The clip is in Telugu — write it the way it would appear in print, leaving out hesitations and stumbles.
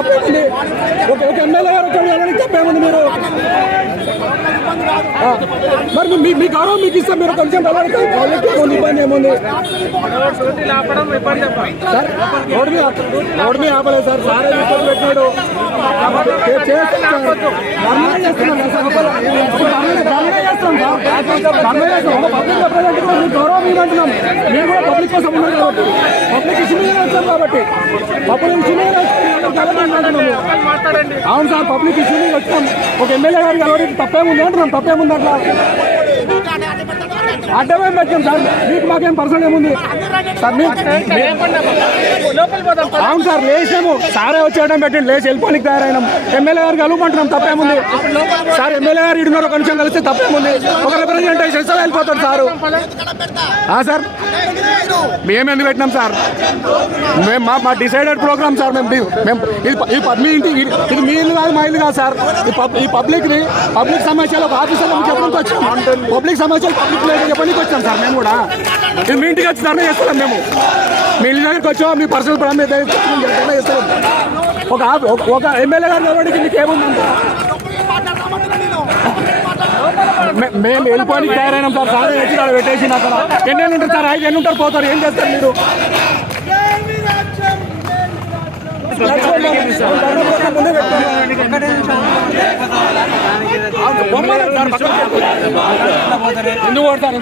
తప్పేముంది? ఒక ఎమ్మెల్యే గారు వచ్చి వెళ్ళడానికి తప్పేముంది? మీరు మరి మీ గౌరవం మీకు ఇస్తాం, మీరు కొంచెం వెళ్ళడానికి ఇబ్బంది ఏముంది? సార్ రోడ్ మీద ఆపలేదు సార్, సారే ఇబ్బంది పెట్టినాడు. గౌరవం ఇవ్వంటున్నాం, మీరు కూడా పబ్లిక్ కోసం ఉన్నారు కాబట్టి, పబ్లిక్ ఇష్యూ మీద వచ్చాం కాబట్టి, పబ్లిక్ ఇష్యూ మీద అవును సార్, పబ్లిక్ ఇష్యూ మీద వచ్చాం. ఒక ఎమ్మెల్యే గారికి ఎవరికి తప్పేముంది అంటున్నాం, తప్పేముంది అట్లా అడ్డమేం పెట్టాం సార్, మీకు మాకేం పర్సనల్ ఏముంది సార్? అవును సార్, లేచాము, సారే వచ్చి అడ్డం పెట్టండి, లేచి వెళ్ళిపోనికి తయారైనాం. ఎమ్మెల్యే గారు కలుపుకుంటున్నాం, తప్పేముంది సార్? ఎమ్మెల్యే గారు ఇడున్నారు, ఒక నిమిషం కలిస్తే తప్పేముంది? ఒక రిప్రజెంటేషన్ ఇస్తే వెళ్ళిపోతాడు సారు. సార్ మేము ఎందుకు పెట్టినాం సార్? మేము మా డిసైడెడ్ ప్రోగ్రామ్ సార్. మేము మీ ఇంటి, ఇది మీ ఇల్లు కాదు, మా ఇల్లు కాదు సార్. ఈ పబ్లిక్ సమస్యలు ఒక ఆఫీసర్లో చెప్పడానికి వచ్చాం, పబ్లిక్ సమస్యలు పబ్లిక్ లేదు చెప్పడానికి వచ్చాం సార్. మేము కూడా ఇది మీ ఇంటికి వచ్చి ధర్నా చేస్తున్నాం. మేము మీ ఇల్లు దగ్గరికి వచ్చాం, మీ పర్సనల్ ప్రాబ్లం ధర్నా చేస్తున్నాం. ఒక ఎమ్మెల్యే గారు నిలబడికి మీకు ఏముందంటే మేము వెళ్ళిపోయి తయారైనాం సార్. సారే వచ్చి పెట్టేసి అక్కడ ఎన్నేళ్ళు ఉంటారు సార్? 5 ఏళ్ళు ఉంటారు, పోతారు. ఏం చేస్తారు మీరు? ఎందుకు కొడతారు?